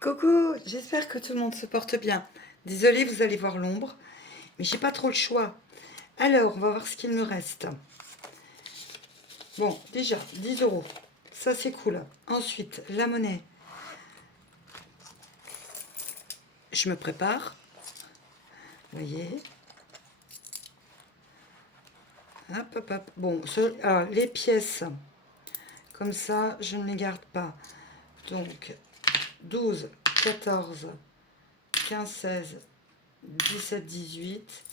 Coucou, j'espère que tout le monde se porte bien. Désolée, vous allez voir l'ombre, mais j'ai pas trop le choix. Alors, on va voir ce qu'il me reste. Bon, déjà, 10 euros. Ça, c'est cool. Ensuite, la monnaie. Je me prépare. Vous voyez. Hop, hop, hop. Bon, alors, les pièces. Comme ça, je ne les garde pas. Donc, 12, 14, 15, 16, 17, 18,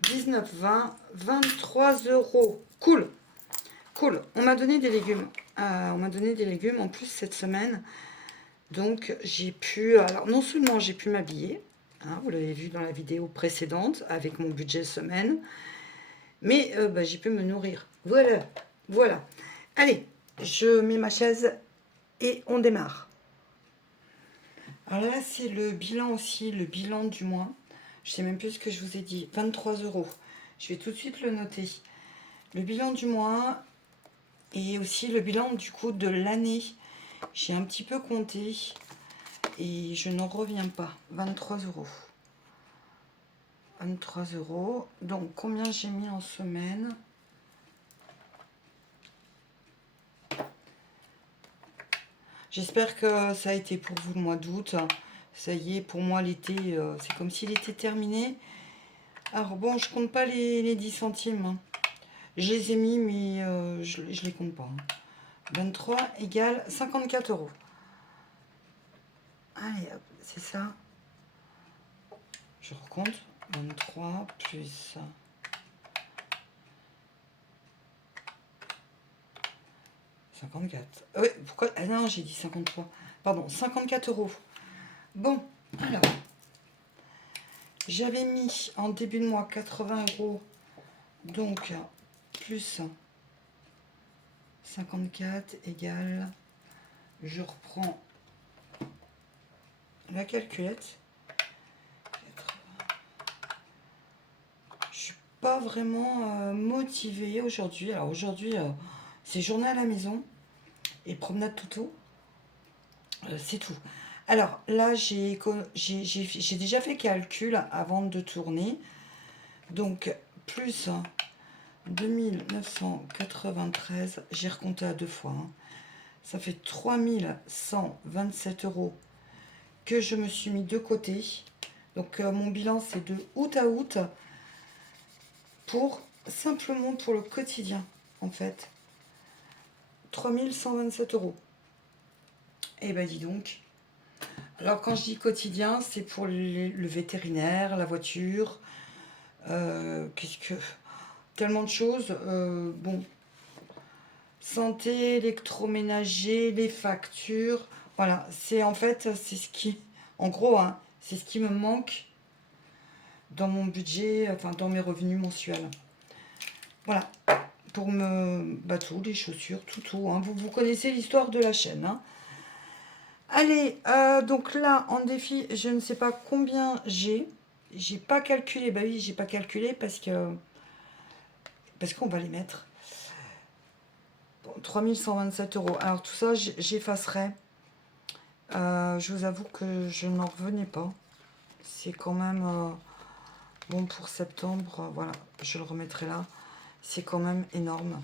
19, 20, 23 euros. Cool. Cool. On m'a donné des légumes. On m'a donné des légumes en plus cette semaine. Donc, j'ai pu... Alors, non seulement j'ai pu m'habiller, hein, vous l'avez vu dans la vidéo précédente, avec mon budget semaine, mais j'ai pu me nourrir. Voilà. Voilà. Allez, je mets ma chaise et on démarre. Alors là, c'est le bilan aussi, le bilan du mois. Je sais même plus ce que je vous ai dit. 23 euros. Je vais tout de suite le noter. Le bilan du mois et aussi le bilan du coup de l'année. J'ai un petit peu compté et je n'en reviens pas. 23 euros. 23 euros. Donc, combien j'ai mis en semaine? J'espère que ça a été pour vous le mois d'août. Ça y est, pour moi, l'été, c'est comme s'il était terminé. Alors bon, je compte pas les 10 centimes. Hein. Je les ai mis, mais je les compte pas. Hein. 23 égale 54 euros. Allez, hop, c'est ça. Je recompte. 23 plus 54. Oui, pourquoi? Ah non, j'ai dit 53. Pardon, 54 euros. Bon, alors, j'avais mis en début de mois 80 euros. Donc, plus 54 égale... Je reprends la calculette. Je suis pas vraiment motivée aujourd'hui. Alors aujourd'hui, c'est journée à la maison et promenade toutou. C'est tout. Alors là, j'ai déjà fait calcul avant de tourner. Donc, plus 2993, j'ai recompté à deux fois. Hein. Ça fait 3127 euros que je me suis mis de côté. Donc, mon bilan, c'est de août à août simplement pour le quotidien, en fait. 3127 euros. Eh ben, dis donc. Alors, quand je dis quotidien, c'est pour le vétérinaire, la voiture. Qu'est-ce que... Tellement de choses. Bon. Santé, électroménager, les factures. Voilà. C'est en fait, c'est ce qui... En gros, hein, c'est ce qui me manque dans mon budget, enfin, dans mes revenus mensuels. Voilà. Pour me... tout, les chaussures, tout. Hein. Vous connaissez l'histoire de la chaîne. Hein. Allez, donc là, en défi, je ne sais pas combien j'ai. J'ai pas calculé. Bah oui, j'ai pas calculé parce qu'on va les mettre. Bon, 3127 euros. Alors tout ça, j'effacerai. Je vous avoue que je n'en revenais pas. C'est quand même... bon, pour septembre, voilà, je le remettrai là. C'est quand même énorme.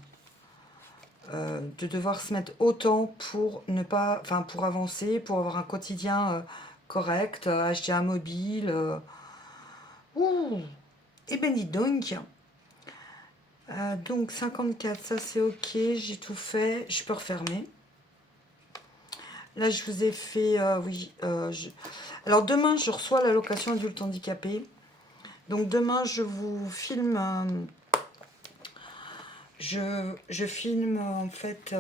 De devoir se mettre autant pour ne pas... Enfin, pour avancer, pour avoir un quotidien correct, acheter un mobile... Ouh. Et ben dis donc. Donc 54, ça c'est ok, j'ai tout fait. Je peux refermer. Là, je vous ai fait... oui. Alors demain, je reçois l'allocation adulte handicapé. Donc demain, je vous filme... je filme en fait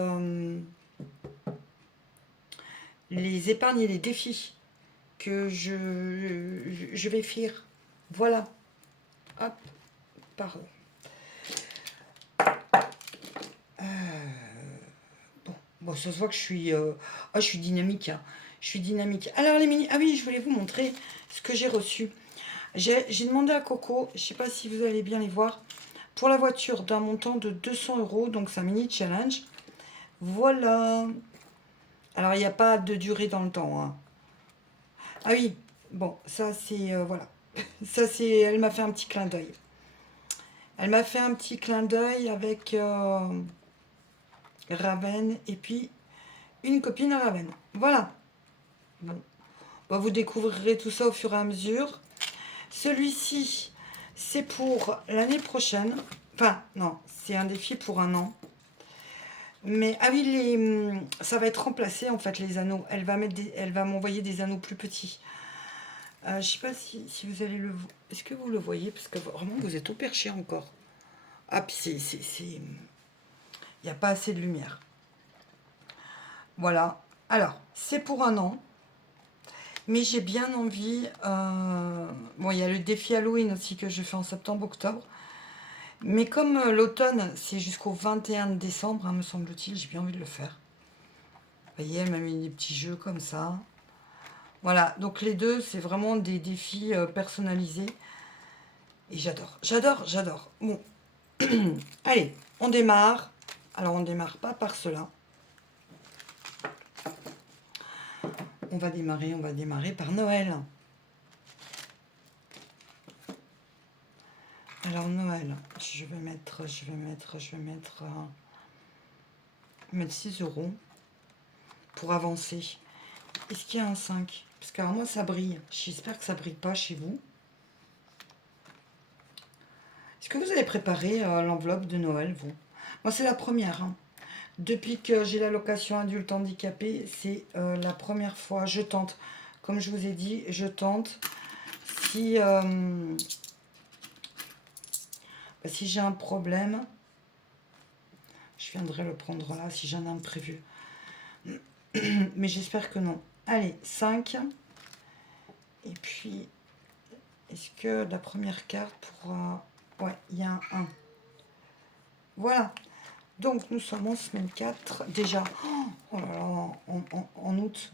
les épargnes et les défis que je vais faire. Voilà. Hop, pardon. Bon, ça se voit que je suis... je suis dynamique. Hein. Je suis dynamique. Alors les mini... Ah oui, je voulais vous montrer ce que j'ai reçu. J'ai demandé à Coco, je ne sais pas si vous allez bien les voir, pour la voiture d'un montant de 200 euros. Donc c'est un mini challenge. Voilà. Alors il n'y a pas de durée dans le temps. Hein. Ah oui, bon, ça c'est... voilà. Ça c'est... Elle m'a fait un petit clin d'œil. Elle m'a fait un petit clin d'œil avec Raven et puis une copine à Raven. Voilà. Bon. Bah, vous découvrirez tout ça au fur et à mesure. Celui-ci, c'est pour l'année prochaine. Enfin, non, c'est un défi pour un an. Mais, ah oui, ça va être remplacé, en fait, les anneaux. Elle va m'envoyer des anneaux plus petits. Je sais pas si vous allez le... Est-ce que vous le voyez? Parce que vraiment, vous êtes au perché encore. Ah, puis il n'y a pas assez de lumière. Voilà. Alors, c'est pour un an. Mais j'ai bien envie... Bon, il y a le défi Halloween aussi que je fais en septembre-octobre. Mais comme l'automne, c'est jusqu'au 21 décembre, hein, me semble-t-il, j'ai bien envie de le faire. Vous voyez, elle m'a mis des petits jeux comme ça. Voilà, donc les deux, c'est vraiment des défis personnalisés. Et j'adore, j'adore, j'adore. Bon, allez, on démarre. Alors, on démarre pas par cela. On va démarrer par Noël. Alors, Noël, je vais mettre 6 € pour avancer. Est-ce qu'il y a un 5? Parce que alors moi, ça brille. J'espère que ça brille pas chez vous. Est-ce que vous avez préparé l'enveloppe de Noël, vous? Moi, c'est la première. Hein. Depuis que j'ai l'allocation adulte handicapé, c'est la première fois. Je tente. Comme je vous ai dit, je tente. Si, si j'ai un problème, je viendrai le prendre là si j'en ai un prévu. Mais j'espère que non. Allez, 5. Et puis, est-ce que la première carte pourra... Ouais, il y a un 1. Voilà. Donc, nous sommes en semaine 4. Déjà, oh là là, en août.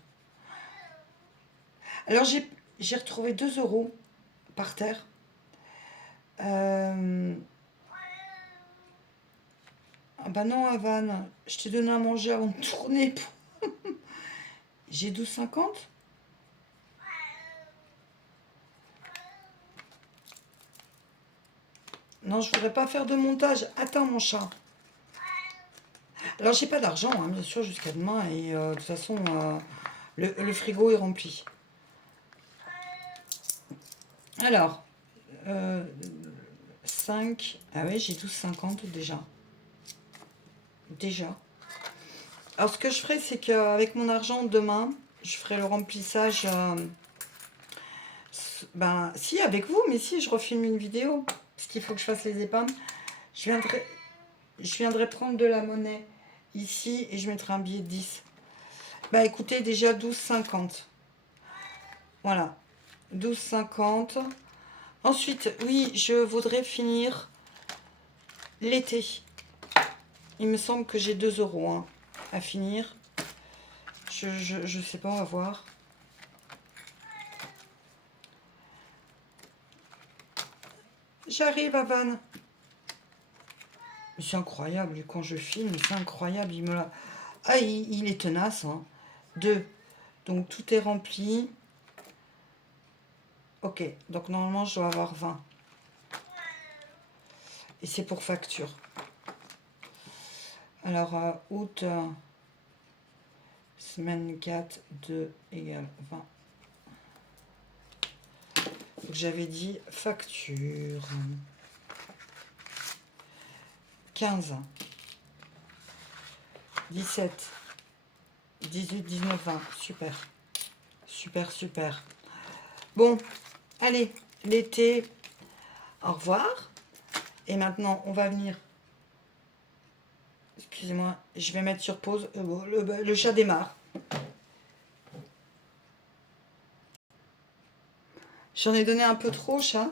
Alors, j'ai retrouvé 2 € par terre. Ah bah non, Havane, je t'ai donné à manger avant de tourner. J'ai 12,50. Non, je voudrais pas faire de montage. Attends, mon chat. Alors, j'ai pas d'argent, hein, bien sûr, jusqu'à demain. Et de toute façon, le frigo est rempli. Alors, 5. Ah oui, j'ai 12,50 déjà. Déjà. Alors, ce que je ferai, c'est qu'avec mon argent, demain, je ferai le remplissage... ben, si, avec vous, mais si, je refilme une vidéo. Parce qu'il faut que je fasse les épargnes. Je viendrai prendre de la monnaie ici et je mettrai un billet de 10. Bah écoutez, déjà 12,50. Voilà. 12,50. Ensuite, oui, je voudrais finir l'été. Il me semble que j'ai 2 € hein, à finir. Je sais pas, on va voir. J'arrive à Vannes. C'est incroyable, quand je filme, c'est incroyable. Il me l'a... Ah, il est tenace. Hein. 2. Donc tout est rempli. Ok, donc normalement je dois avoir 20. Et c'est pour facture. Alors, août, semaine 4, 2 égale 20. Donc j'avais dit facture. 15, 17, 18, 19, 20. Super. Super, super. Bon, allez, l'été, au revoir. Et maintenant, on va venir... Excusez-moi, je vais mettre sur pause. Le chat démarre. J'en ai donné un peu trop au chat.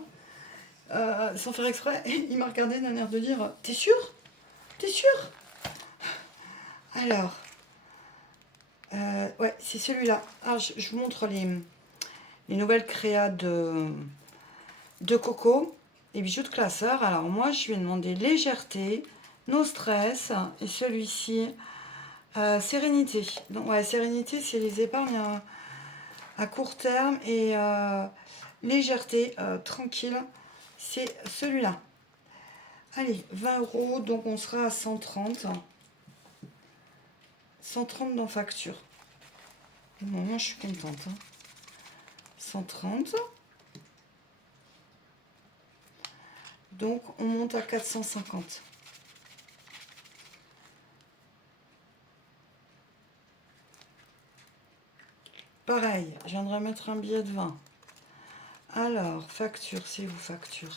Sans faire exprès. Il m'a regardé d'un air de dire « T'es sûr? T'es sûr ?» Alors, ouais, c'est celui-là. Ah, je vous montre les nouvelles créas de Coco, les bijoux de classeur. Alors moi, je lui ai demandé légèreté, no stress, et celui-ci, sérénité. Donc ouais, sérénité, c'est les épargnes à court terme et légèreté, tranquille, c'est celui-là. Allez, 20 euros, donc on sera à 130. 130 dans facture. Bon, moi, je suis contente. 130. Donc, on monte à 450. Pareil, je viendrai mettre un billet de 20. Alors, facture, c'est où facture?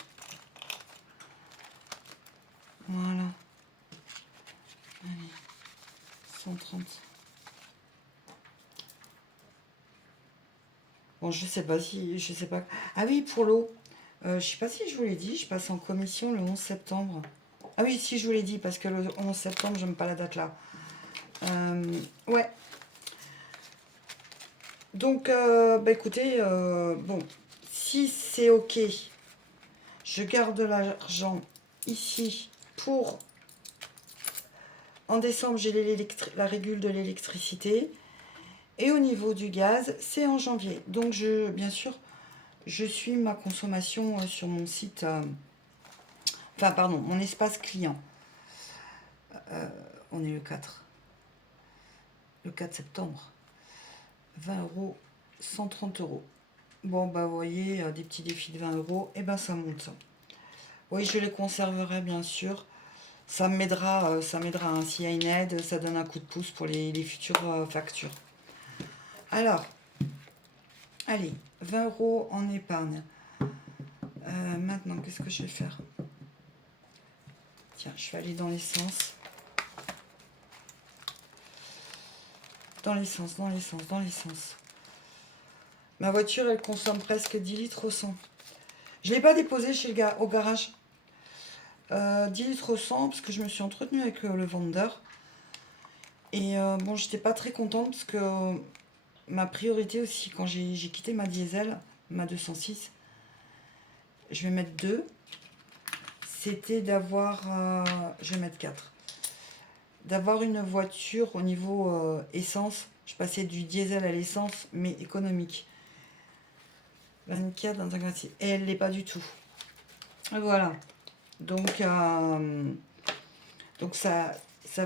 Voilà. Allez, 130. Bon, je sais pas si... Je sais pas... Ah oui, pour l'eau. Je sais pas si je vous l'ai dit, je passe en commission le 11 septembre. Ah oui, si je vous l'ai dit, parce que le 11 septembre, j'aime pas la date là. Ouais. Donc, bah écoutez, bon, si c'est ok, je garde l'argent ici pour... En décembre, j'ai la régule de l'électricité. Et au niveau du gaz, c'est en janvier. Donc, bien sûr, je suis ma consommation sur mon site... enfin, pardon, mon espace client. On est le 4. Le 4 septembre. 20 euros, 130 euros. Bon, bah, vous voyez, des petits défis de 20 euros, et ben ça monte. Oui, je les conserverai, bien sûr. Ça m'aidera, hein. S'il y a une aide, ça donne un coup de pouce pour les futures factures. Alors, allez, 20 euros en épargne. Maintenant, qu'est-ce que je vais faire? Tiens, je vais aller dans l'essence. Dans l'essence. Ma voiture, elle consomme presque 10 litres au 100. Je ne l'ai pas déposée chez au garage. 10 litres au 100, parce que je me suis entretenue avec le vendeur. Et bon, j'étais pas très contente, parce que ma priorité aussi, quand j'ai quitté ma diesel, ma 206, je vais mettre 2, c'était d'avoir, je vais mettre 4, d'avoir une voiture au niveau essence. Je passais du diesel à l'essence, mais économique. 24, 25, 26. Et elle l'est pas du tout. Voilà. Donc ça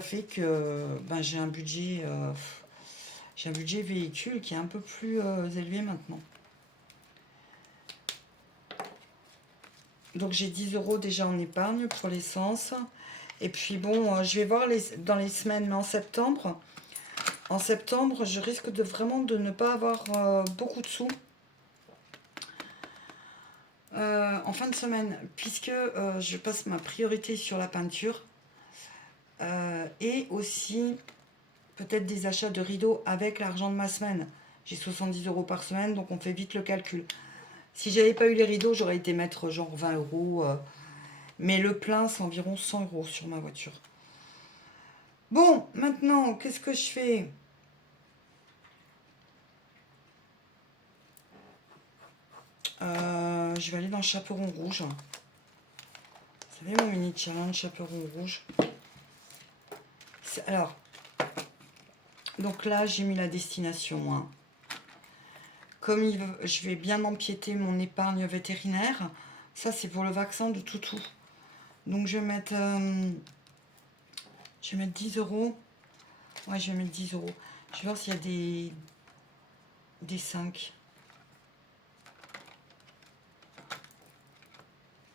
fait que ben, j'ai un budget véhicule qui est un peu plus élevé maintenant. Donc j'ai 10 euros déjà en épargne pour l'essence. Et puis bon, je vais voir dans les semaines, mais en septembre, je risque de vraiment de ne pas avoir beaucoup de sous. En fin de semaine, puisque je passe ma priorité sur la peinture et aussi peut-être des achats de rideaux avec l'argent de ma semaine. J'ai 70 euros par semaine, donc on fait vite le calcul. Si j'avais pas eu les rideaux, j'aurais été mettre genre 20 euros. Mais le plein, c'est environ 100 euros sur ma voiture. Bon, maintenant, qu'est-ce que je fais? Je vais aller dans le chaperon rouge. Vous savez, mon mini challenge chaperon rouge. Alors, donc là, j'ai mis la destination. Hein. Comme je vais bien empiéter mon épargne vétérinaire, ça c'est pour le vaccin de toutou. Donc je vais mettre 10 euros. Ouais, je vais mettre 10 euros. Je vais voir s'il y a des 5.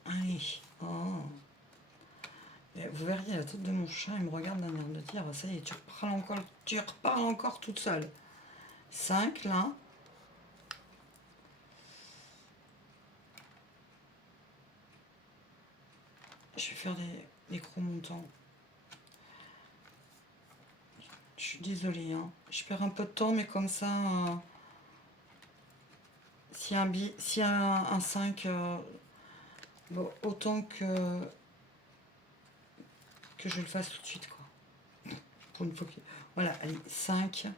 Allez. Oh. Vous verriez la tête de mon chat, il me regarde d'un air de dire, ça y est, tu reparles encore toute seule. 5 là. Je vais faire des gros montants. Je suis désolée, hein. Je perds un peu de temps, mais comme ça, s'il y a un 5, bon, autant que je le fasse tout de suite, quoi. Pour une fois que... Voilà, allez, 5.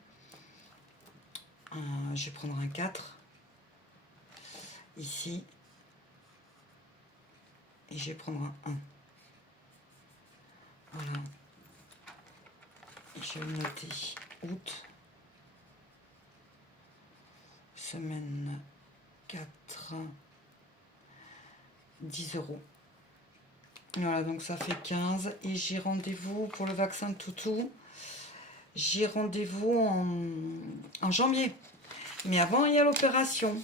Je vais prendre un 4. Ici. Et je vais prendre un 1. Voilà. Et je vais noter août. semaine 4, 10 euros. Voilà, donc ça fait 15. Et j'ai rendez-vous pour le vaccin de toutou. J'ai rendez-vous en janvier. Mais avant, il y a l'opération.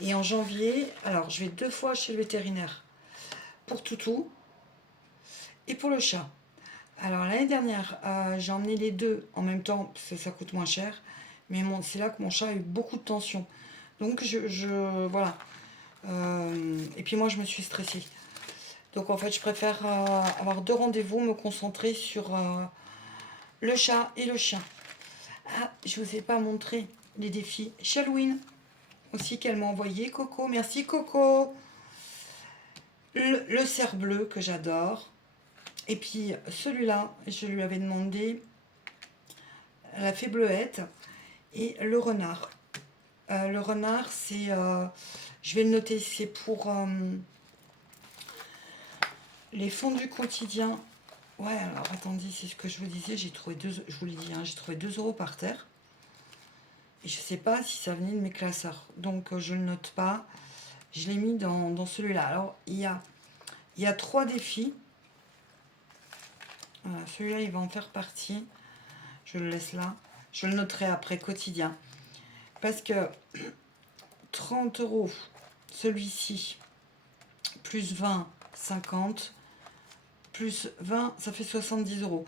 Et en janvier, alors je vais 2 fois chez le vétérinaire. Pour toutou et pour le chat. Alors l'année dernière, j'ai emmené les deux en même temps, parce que ça coûte moins cher. Mais c'est là que mon chat a eu beaucoup de tension. Donc voilà. Et puis moi, je me suis stressée. Donc en fait, je préfère avoir 2 rendez-vous, me concentrer sur le chat et le chien. Ah, je vous ai pas montré les défis chez Halloween aussi qu'elle m'a envoyé, Coco. Merci Coco. Le cerf bleu que j'adore. Et puis celui-là, je lui avais demandé la fée bleuette et le renard. Le renard, c'est... je vais le noter, c'est pour les fonds du quotidien. Ouais, alors attendez, c'est ce que je vous disais, j'ai trouvé je vous l'ai dit, hein, j'ai trouvé 2 euros par terre. Et je sais pas si ça venait de mes classeurs. Donc je ne le note pas. Je l'ai mis dans celui-là. Alors il y a 3 défis. Voilà, celui-là il va en faire partie. Je le laisse là. Je le noterai après quotidien. Parce que 30 euros, celui-ci, plus 20, 50, plus 20, ça fait 70 euros.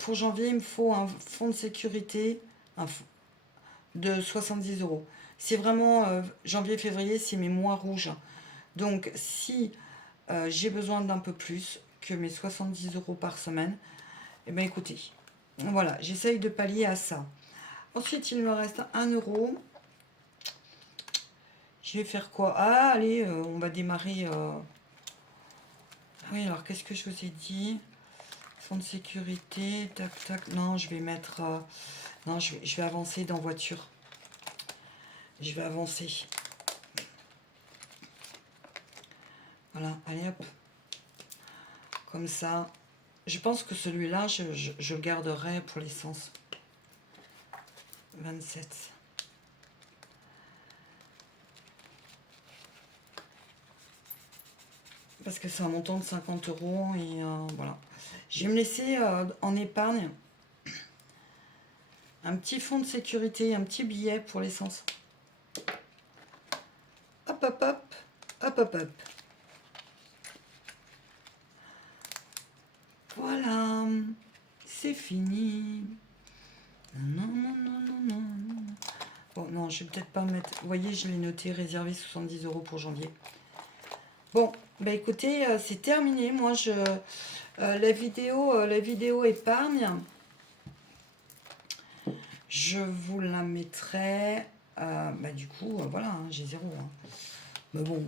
Pour janvier, il me faut un fonds de sécurité de 70 euros. C'est vraiment janvier-février, c'est mes mois rouges. Donc, si j'ai besoin d'un peu plus que mes 70 euros par semaine, eh bien écoutez, voilà, j'essaye de pallier à ça. Ensuite, il me reste 1 euro. Je vais faire quoi? Ah, allez, on va démarrer. Oui, alors qu'est-ce que je vous ai dit? Fonds de sécurité, tac, tac. Non, je vais mettre... non, je vais avancer dans voiture. Je vais avancer. Voilà, allez hop. Comme ça. Je pense que celui-là, je le garderai pour l'essence. 27. Parce que c'est un montant de 50 euros. Et voilà. Je vais me laisser en épargne un petit fonds de sécurité, un petit billet pour l'essence. Hop, hop, hop. Hop, hop, hop. Voilà. C'est fini. Non, non, non, non, non. Bon, non, je vais peut-être pas mettre... Vous voyez, je l'ai noté, réservé 70 euros pour janvier. Bon, bah écoutez, c'est terminé. Moi, la vidéo épargne, je vous la mettrai... bah du coup, voilà, hein, j'ai 0. Hein. Mais bon,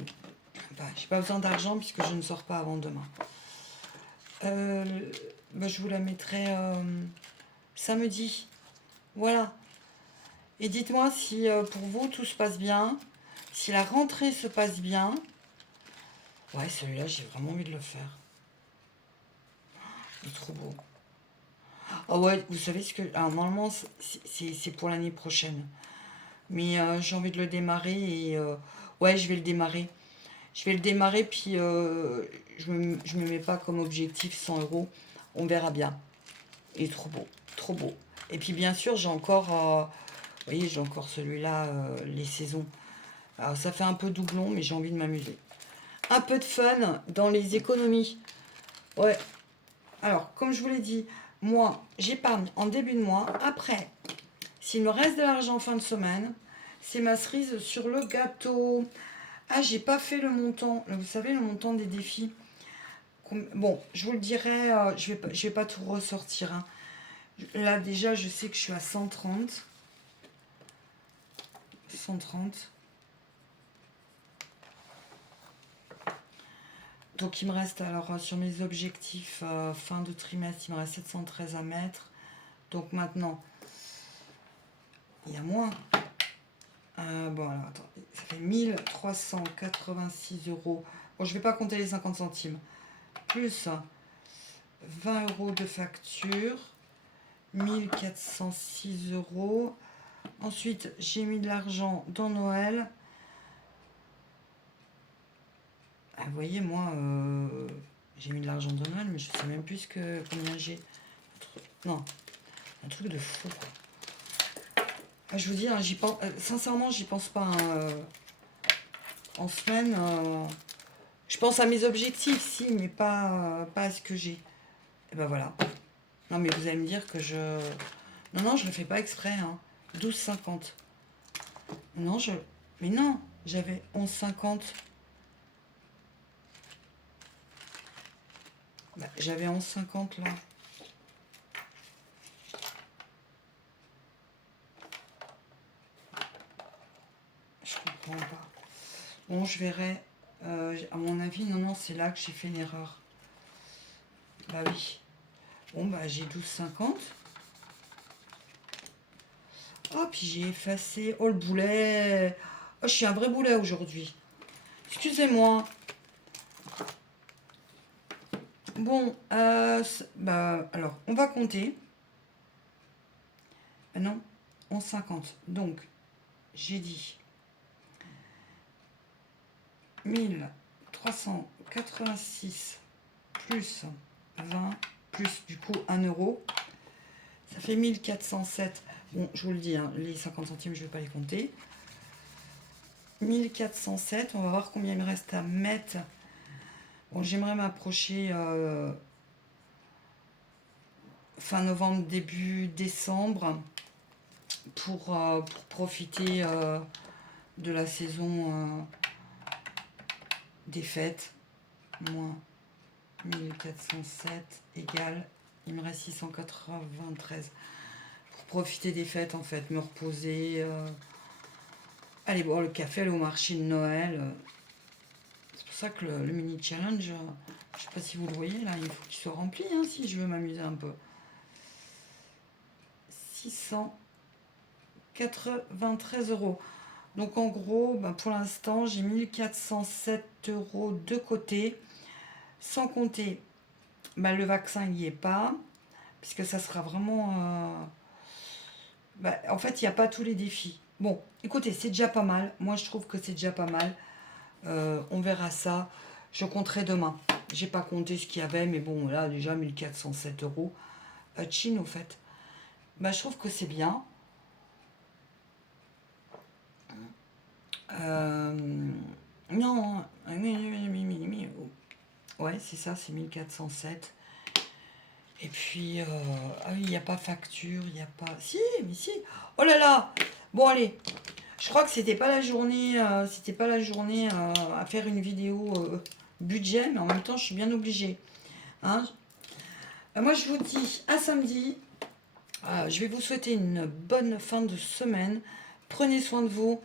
bah, j'ai pas besoin d'argent puisque je ne sors pas avant demain. Bah, je vous la mettrai samedi. Voilà. Et dites-moi si pour vous tout se passe bien, si la rentrée se passe bien. Ouais, celui-là, j'ai vraiment envie de le faire. Il est trop beau. Ah ouais, vous savez ce que... Alors normalement, c'est pour l'année prochaine. Mais j'ai envie de le démarrer et... ouais, je vais le démarrer. Je vais le démarrer, puis je me mets pas comme objectif 100 euros. On verra bien. Il est trop beau, trop beau. Et puis bien sûr, j'ai encore... vous voyez, j'ai encore celui-là, les saisons. Alors ça fait un peu doublon, mais j'ai envie de m'amuser. Un peu de fun dans les économies. Ouais. Alors, comme je vous l'ai dit, moi, j'épargne en début de mois. Après, s'il me reste de l'argent en fin de semaine, c'est ma cerise sur le gâteau. Ah, j'ai pas fait le montant. Vous savez, le montant des défis. Bon, je vous le dirai, je vais pas tout ressortir. Hein. Là, déjà, je sais que je suis à 130. 130. Donc, il me reste, alors, sur mes objectifs fin de trimestre, il me reste 713 à mettre. Donc, maintenant, il y a moins. Bon, alors, attends, ça fait 1386 euros. Bon, je ne vais pas compter les 50 centimes. Plus 20 euros de facture. 1406 euros. Ensuite, j'ai mis de l'argent dans Noël. Ah, vous voyez, moi, j'ai mis de l'argent dans Noël, mais je sais même plus combien j'ai. Non, un truc de fou, quoi. Ah, je vous dis, hein, j'y pense, sincèrement, j'y pense pas. Hein, en semaine, je pense à mes objectifs, si, mais pas à ce que j'ai. Et ben voilà. Non, mais vous allez me dire que je... Non, non, je le fais pas exprès. Hein. 12,50. Non, je... Mais non, j'avais 11,50. Bah, j'avais 11,50 là. Je comprends pas. Bon, je verrai. À mon avis, non, non, c'est là que j'ai fait une erreur. Bah oui. Bon, bah j'ai 12,50. Oh, puis j'ai effacé. Oh, le boulet. Oh, je suis un vrai boulet aujourd'hui. Excusez-moi. Bon, bah, alors, on va compter. Ah non, 11,50. Donc, j'ai dit 1386 plus 20 plus du coup 1 euro. Ça fait 1407. Bon, je vous le dis, hein, les 50 centimes, je ne vais pas les compter. 1407, on va voir combien il me reste à mettre. Bon, j'aimerais m'approcher fin novembre, début décembre pour profiter de la saison des fêtes. Moins 1407 égale, il me reste 693. Pour profiter des fêtes, en fait, me reposer. Aller boire le café, aller au marché de Noël. C'est pour ça que le mini challenge, je sais pas si vous le voyez là, il faut qu'il soit rempli hein, si je veux m'amuser un peu. 693 euros. Donc en gros, ben pour l'instant, j'ai 1407 euros de côté, sans compter ben le vaccin, il n'y est pas, puisque ça sera vraiment... en fait, il n'y a pas tous les défis. Bon, écoutez, c'est déjà pas mal. Moi, je trouve que c'est déjà pas mal. On verra ça. Je compterai demain. J'ai pas compté ce qu'il y avait, mais bon, là, déjà 1407 euros. Chine, au fait. Bah, je trouve que c'est bien. Non. Ouais, c'est ça, c'est 1407. Et puis, ah oui, il n'y a pas facture, il n'y a pas... Si, mais si. Oh là là. Bon, allez. Je crois que c'était pas la journée, à faire une vidéo budget, mais en même temps, je suis bien obligée. Hein. Moi, je vous dis à samedi. Je vais vous souhaiter une bonne fin de semaine. Prenez soin de vous.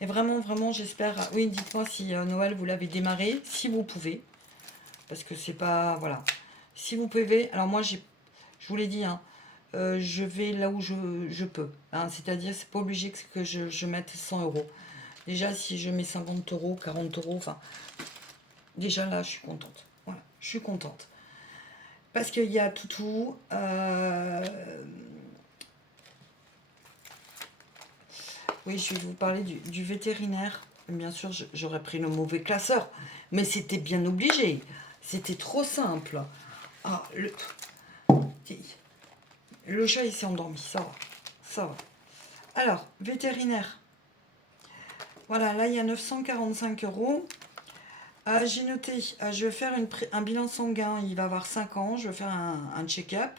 Et vraiment, vraiment, j'espère... Oui, dites-moi si Noël, vous l'avez démarré, si vous pouvez. Parce que c'est pas... Voilà. Si vous pouvez... Alors moi, je vous l'ai dit, hein, je vais là où je peux. Hein, c'est-à-dire, c'est pas obligé que je mette 100 euros. Déjà, si je mets 50 euros, 40 euros, enfin... Déjà là, je suis contente. Voilà, je suis contente. Parce qu'il y a tout. Oui, je vais vous parler du vétérinaire. Bien sûr, j'aurais pris le mauvais classeur. Mais c'était bien obligé. C'était trop simple. Ah, le chat, il s'est endormi. Ça va. Ça va. Alors, vétérinaire. Voilà, là, il y a 945 euros. J'ai noté, je vais faire un bilan sanguin. Il va avoir 5 ans. Je vais faire un check-up.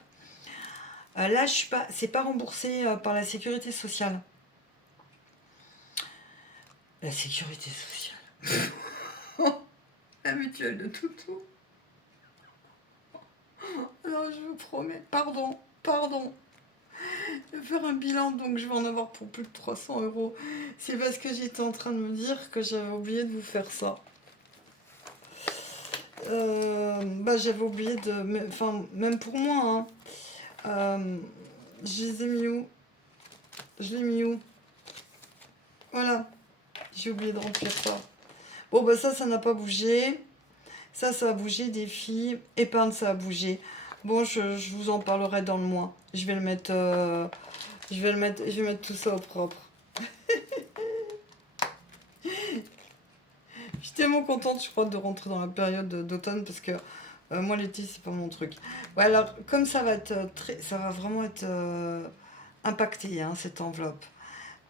Là, c'est pas remboursé par la sécurité sociale. La sécurité sociale. La mutuelle de toutou. Alors, je vous promets, pardon. Je vais faire un bilan, donc je vais en avoir pour plus de 300 euros. C'est parce que j'étais en train de me dire que j'avais oublié de vous faire ça. J'avais oublié de... Enfin, même pour moi, hein. Je les ai mis où? Je l'ai mis où? Voilà. J'ai oublié de remplir ça. Bon, ça n'a pas bougé. Ça a bougé, défi. Épargne, ça a bougé. Bon, je vous en parlerai dans le mois. Je vais le mettre Je vais mettre tout ça au propre. Je suis tellement contente, je crois, de rentrer dans la période d'automne parce que moi, l'été, c'est pas mon truc. Ouais, alors, comme ça va être ça va vraiment être impacté, hein, cette enveloppe.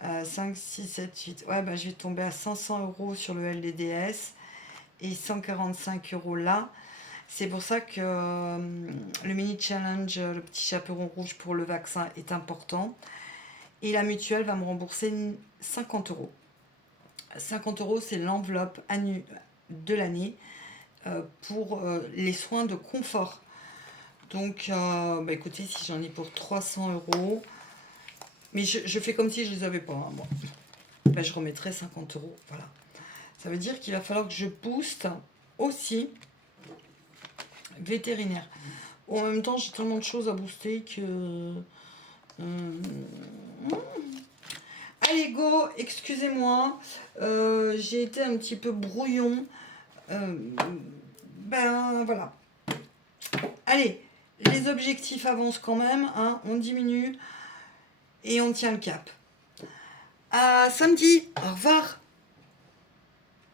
5, 6, 7, 8. Ouais, ben, je vais tomber à 500 € sur le LDDS et 145 € là. C'est pour ça que le mini challenge, le petit chaperon rouge pour le vaccin est important. Et la mutuelle va me rembourser 50 €. 50 €, c'est l'enveloppe de l'année pour les soins de confort. Donc, bah écoutez, si j'en ai pour 300 €, mais je fais comme si je les avais pas, hein, moi. Bah, je remettrai 50 €. Voilà. Ça veut dire qu'il va falloir que je booste aussi vétérinaire. En même temps, j'ai tellement de choses à booster que... Allez, go, excusez-moi. J'ai été un petit peu brouillon. Ben voilà. Allez, les objectifs avancent quand même, hein, on diminue et on tient le cap. À samedi, au revoir.